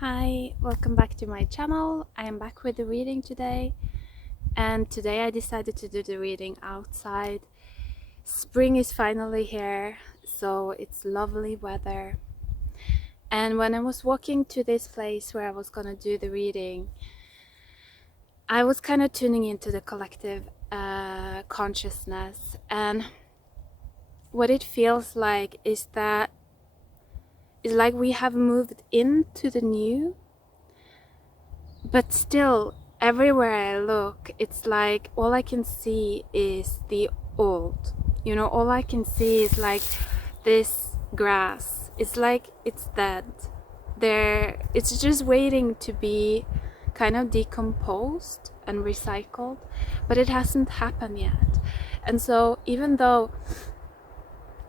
Hi, welcome back to my channel. I am back with the reading today, and today I decided to do the reading outside. Spring is finally here, so it's lovely weather. And when I was walking to this place where I was gonna do the reading, I was kind of tuning into the collective consciousness, and what it feels like is that it's like we have moved into the new, but still everywhere I look, it's like all I can see is the old. All I can see is like this grass. It's like it's dead. It's just waiting to be kind of decomposed and recycled, but it hasn't happened yet. And so even though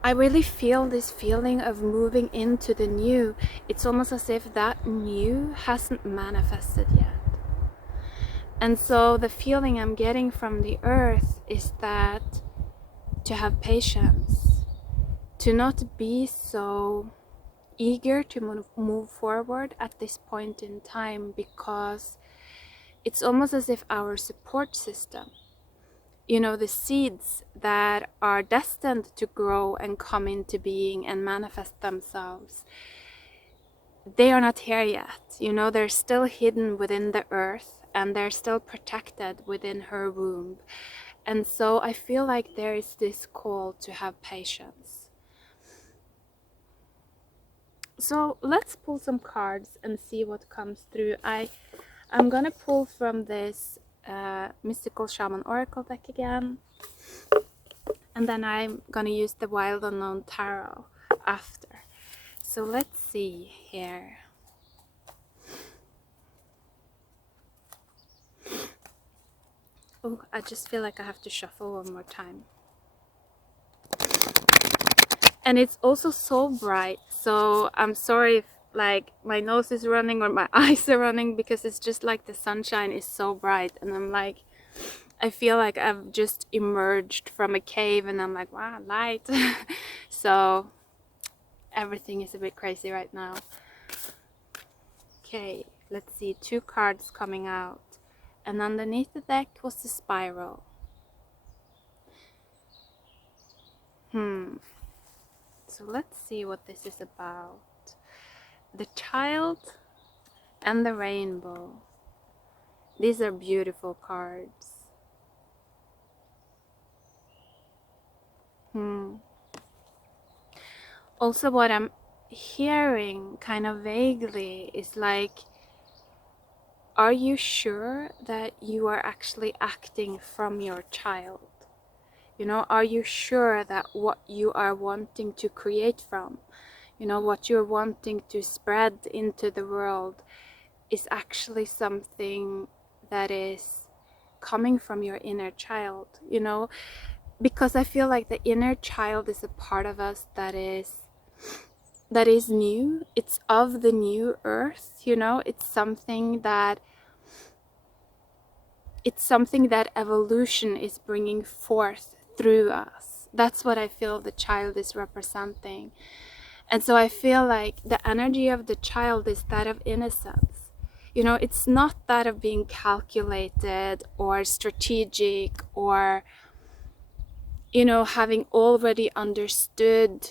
I really feel this feeling of moving into the new, it's almost as if that new hasn't manifested yet. And so the feeling I'm getting from the earth is that to have patience, to not be so eager to move forward at this point in time, because it's almost as if our support system, the seeds that are destined to grow and come into being and manifest themselves, they are not here yet. They're still hidden within the earth and they're still protected within her womb. And so I feel like there is this call to have patience. So let's pull some cards and see what comes through. I'm gonna pull from this Mystical Shaman Oracle deck again, and then I'm gonna use the Wild Unknown Tarot after. So let's see here. Oh, I just feel like I have to shuffle one more time. And it's also so bright, so I'm sorry if like my nose is running or my eyes are running, because it's just like the sunshine is so bright, and I feel like I've just emerged from a cave and I'm like, wow, light. So everything is a bit crazy right now. Okay, let's see, 2 cards coming out, and underneath the deck was the spiral. So let's see what this is about. The child and the rainbow. These are beautiful cards. Also, what I'm hearing kind of vaguely is like, are you sure that you are actually acting from your child? Are you sure that what you are wanting to create from, what you're wanting to spread into the world is actually something that is coming from your inner child? Because I feel like the inner child is a part of us that is new. It's of the new earth. It's something that evolution is bringing forth through us. That's what I feel the child is representing. And so I feel like the energy of the child is that of innocence. It's not that of being calculated or strategic or having already understood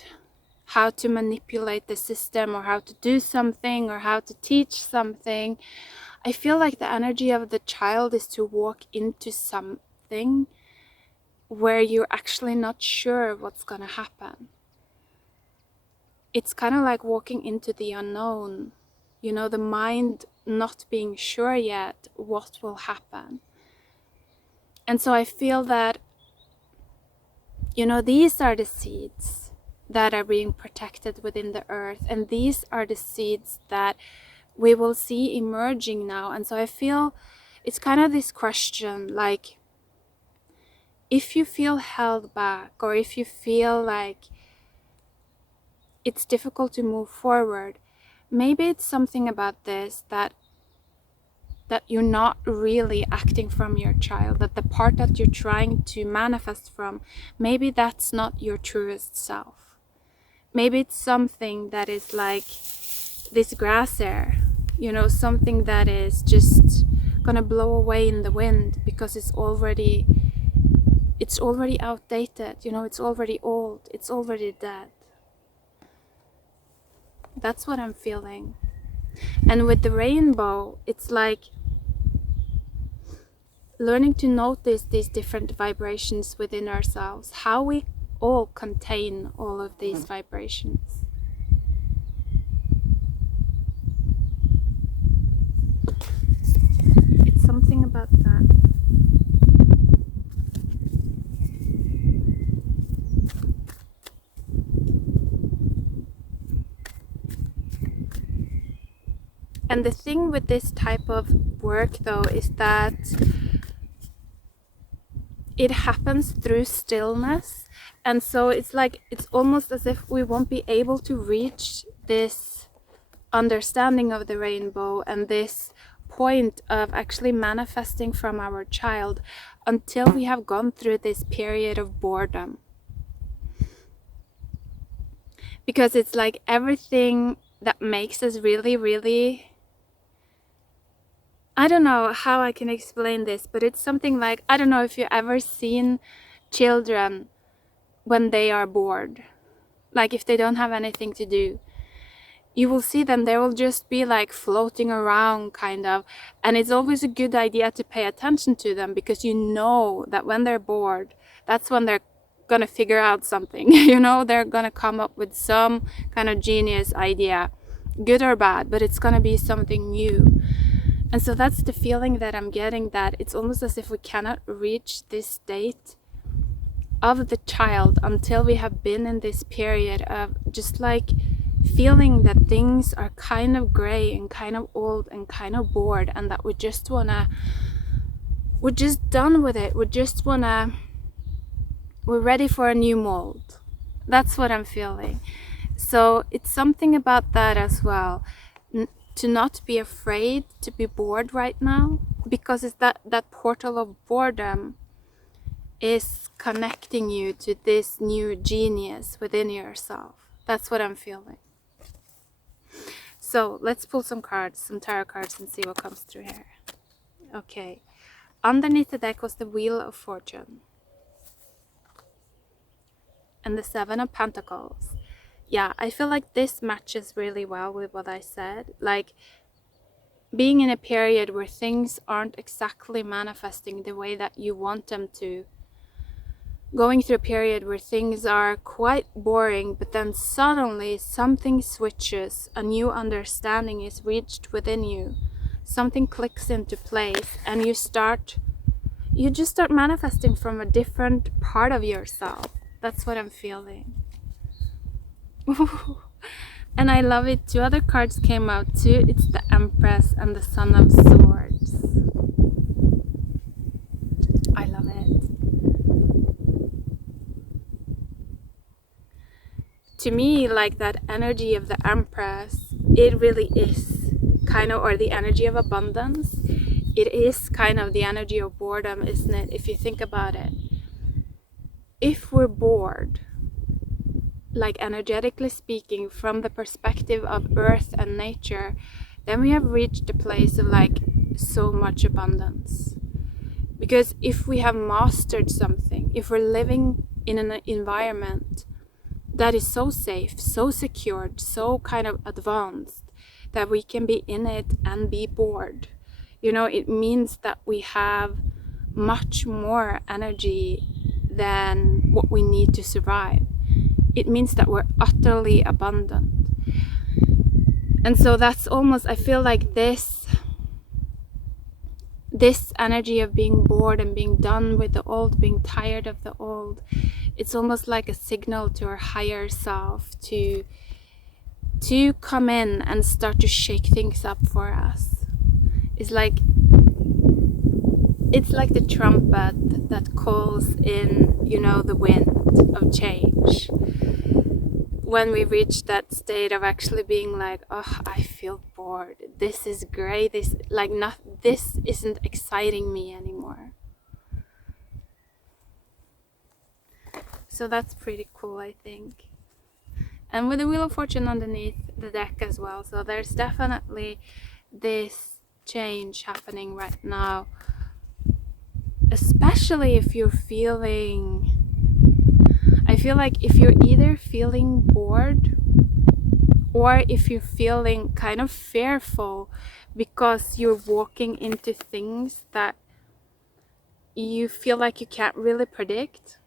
how to manipulate the system or how to do something or how to teach something. I feel like the energy of the child is to walk into something where you're actually not sure what's gonna happen. It's kind of like walking into the unknown, the mind not being sure yet what will happen. And so I feel that, these are the seeds that are being protected within the earth, and these are the seeds that we will see emerging now. And so I feel it's kind of this question, like, if you feel held back or if you feel like it's difficult to move forward, maybe it's something about this that you're not really acting from your child, that the part that you're trying to manifest from, maybe that's not your truest self. Maybe it's something that is like this grass here, you know, something that is just gonna blow away in the wind because it's already outdated, you know, it's already old, it's already dead. That's what I'm feeling. And with the rainbow, it's like learning to notice these different vibrations within ourselves, how we all contain all of these vibrations. It's something about that. And the thing with this type of work though is that it happens through stillness, and so it's like it's almost as if we won't be able to reach this understanding of the rainbow and this point of actually manifesting from our child until we have gone through this period of boredom. Because it's like everything that makes us really, really, I don't know how I can explain this, but it's something like, I don't know if you've ever seen children when they are bored, like if they don't have anything to do. You will see them, they will just be like floating around kind of, and it's always a good idea to pay attention to them because you know that when they're bored, that's when they're gonna figure out something. You know, they're gonna come up with some kind of genius idea, good or bad, but it's gonna be something new. And so that's the feeling that I'm getting, that it's almost as if we cannot reach this state of the child until we have been in this period of just like feeling that things are kind of gray and kind of old and kind of bored, and that we're just done with it. We're ready for a new mold. That's what I'm feeling. So it's something about that as well, to not be afraid to be bored right now, because it's that portal of boredom is connecting you to this new genius within yourself. That's what I'm feeling. So let's pull some cards, some tarot cards, and see what comes through here. Okay, underneath the deck was the Wheel of Fortune and the Seven of Pentacles. Yeah, I feel like this matches really well with what I said. Like being in a period where things aren't exactly manifesting the way that you want them to. Going through a period where things are quite boring, but then suddenly something switches, a new understanding is reached within you. Something clicks into place and you just start manifesting from a different part of yourself. That's what I'm feeling. And I love it. Two other cards came out too. It's the Empress and the Son of Swords. I love it. To me, like that energy of the Empress, it really is kind of, or the energy of abundance, it is kind of the energy of boredom, isn't it? If you think about it. If we're bored, like energetically speaking, from the perspective of earth and nature, then we have reached a place of like so much abundance. Because if we have mastered something, if we're living in an environment that is so safe, so secured, so kind of advanced, that we can be in it and be bored, you know, it means that we have much more energy than what we need to survive. It means that we're utterly abundant. And so that's almost, I feel like this energy of being bored and being done with the old, being tired of the old, it's almost like a signal to our higher self to come in and start to shake things up for us. It's like the trumpet that calls in, you know, the wind of change. When we reach that state of actually being like, oh, I feel bored. This is great. This isn't exciting me anymore. So that's pretty cool, I think. And with the Wheel of Fortune underneath the deck as well. So there's definitely this change happening right now, especially if you're feeling, I feel like if you're either feeling bored or if you're feeling kind of fearful because you're walking into things that you feel like you can't really predict,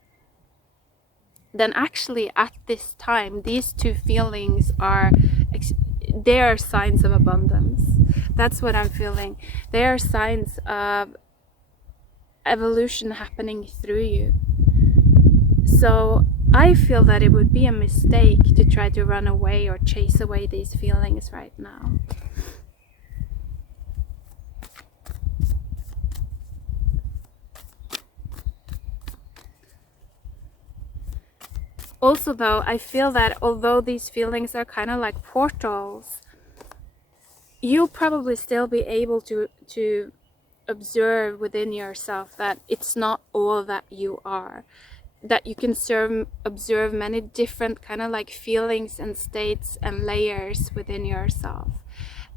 then actually at this time, these two feelings are, they are signs of abundance. That's what I'm feeling. They are signs of evolution happening through you. So I feel that it would be a mistake to try to run away or chase away these feelings right now. Also though, I feel that although these feelings are kind of like portals, you'll probably still be able to observe within yourself that it's not all that you are, that you can observe many different kind of like feelings and states and layers within yourself.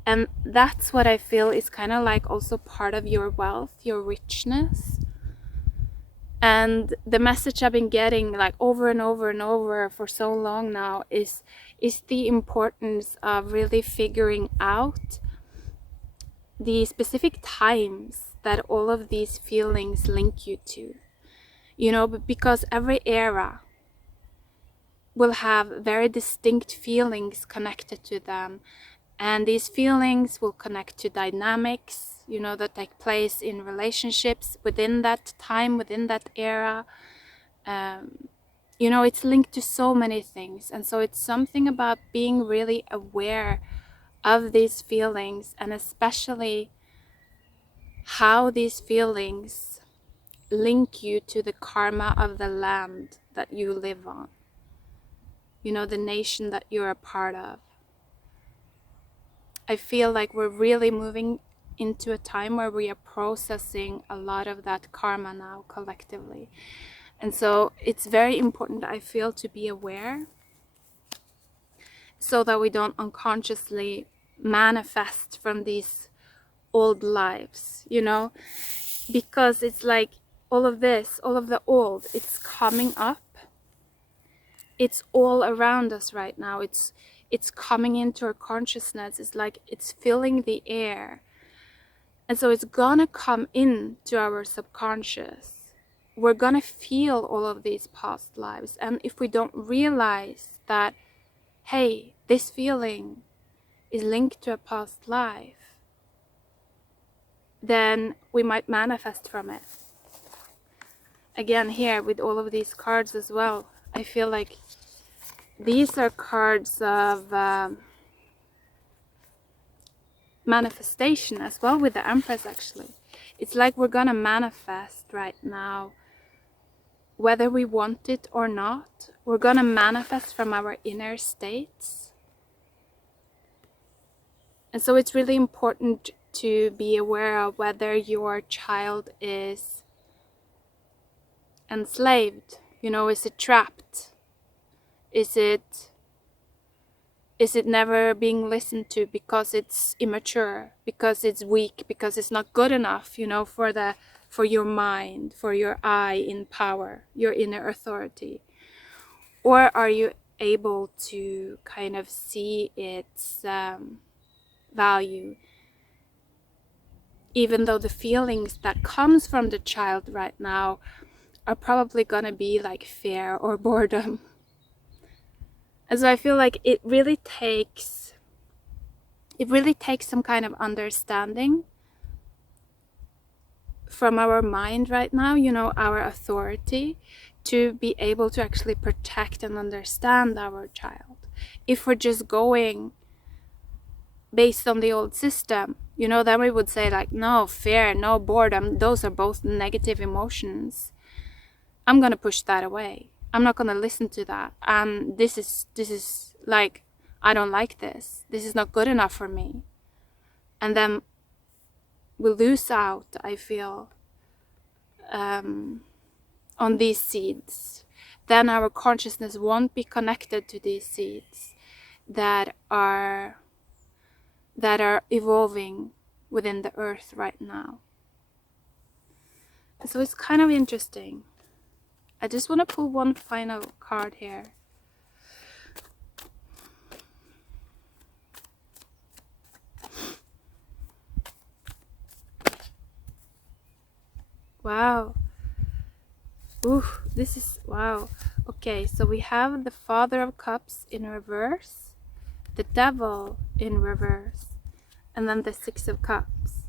And that's what I feel is kind of like also part of your wealth, your richness. And the message I've been getting like over and over and over for so long now is the importance of really figuring out the specific times that all of these feelings link you to. You know, because every era will have very distinct feelings connected to them. And these feelings will connect to dynamics, you know, that take place in relationships within that time, within that era. You know, it's linked to so many things. And so it's something about being really aware of these feelings, and especially how these feelings link you to the karma of the land that you live on, you know, the nation that you're a part of. I feel like we're really moving into a time where we are processing a lot of that karma now collectively. And so it's very important, I feel, to be aware so that we don't unconsciously manifest from these old lives, you know, because it's like all of this, all of the old, it's coming up. It's all around us right now. It's coming into our consciousness. It's like it's filling the air. And so it's gonna come into our subconscious. We're gonna feel all of these past lives. And if we don't realize that, hey, this feeling is linked to a past life, then we might manifest from it. Again, here with all of these cards as well, I feel like these are cards of manifestation as well with the Empress, actually. It's like we're gonna manifest right now, whether we want it or not. We're gonna manifest from our inner states. And so it's really important to be aware of whether your child is enslaved. You know, is it trapped? Is it never being listened to because it's immature, because it's weak, because it's not good enough, you know, for your mind, for your I in power, your inner authority? Or are you able to kind of see its value, even though the feelings that comes from the child right now are probably gonna be like fear or boredom? And so I feel like it really takes some kind of understanding from our mind right now, you know, our authority, to be able to actually protect and understand our child. If we're just going based on the old system, you know, then we would say like, no, fear, no, boredom, those are both negative emotions. I'm gonna push that away. I'm not gonna listen to that. This is like, I don't like this. This is not good enough for me. And then we lose out, I feel, on these seeds. Then our consciousness won't be connected to these seeds that are that are evolving within the earth right now. So it's kind of interesting. I just want to pull one final card here. Wow. Ooh, this is, wow. Okay, so we have the Father of Cups in reverse, the Devil in reverse, and then the Six of Cups.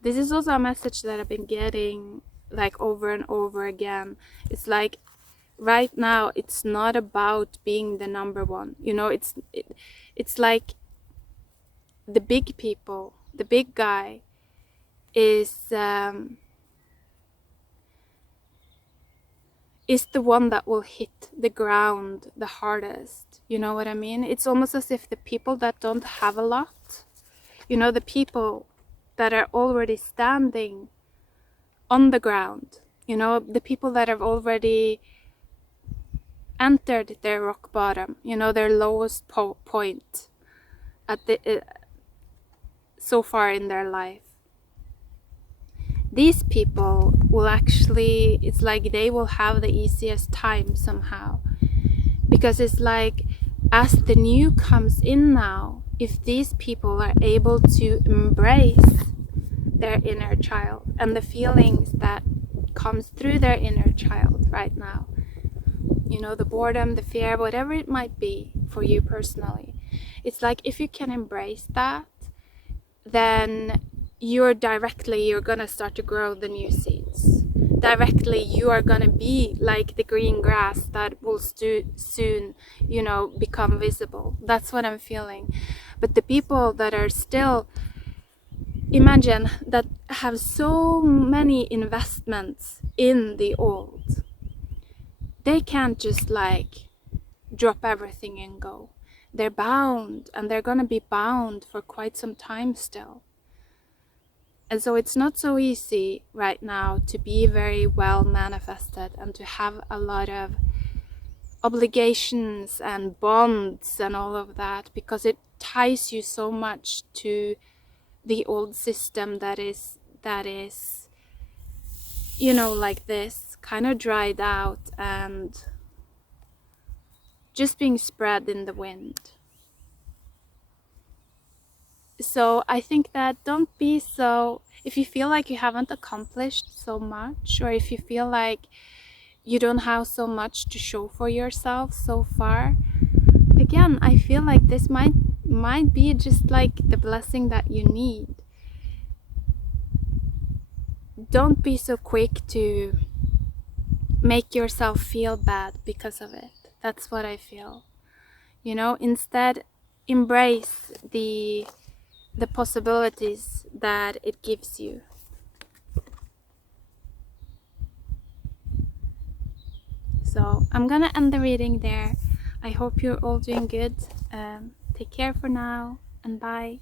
This is also a message that I've been getting like over and over again. It's like right now it's not about being the number one. You know, it's like the big people, the big guy is the one that will hit the ground the hardest. You know what I mean? It's almost as if the people that don't have a lot, you know, the people that are already standing on the ground, you know, the people that have already entered their rock bottom, you know, their lowest point at the so far in their life. These people will actually, it's like they will have the easiest time somehow, because it's like as the new comes in now, if these people are able to embrace their inner child and the feelings that comes through their inner child right now, you know, the boredom, the fear, whatever it might be for you personally, it's like if you can embrace that, then you're gonna start to grow the new seeds. Directly you are gonna be like the green grass that will soon, you know, become visible. That's what I'm feeling. But the people that are still, imagine, that have so many investments in the old, they can't just like drop everything and go. They're bound, and they're gonna be bound for quite some time still. And so it's not so easy right now to be very well manifested and to have a lot of obligations and bonds and all of that, because it ties you so much to the old system that is, you know, like this, kind of dried out and just being spread in the wind. So I think that don't be so, if you feel like you haven't accomplished so much, or if you feel like you don't have so much to show for yourself so far, again, I feel like this might be just like the blessing that you need. Don't be so quick to make yourself feel bad because of it. That's what I feel. You know, instead embrace the possibilities that it gives you. So I'm gonna end the reading there. I hope you're all doing good. Take care for now, and bye.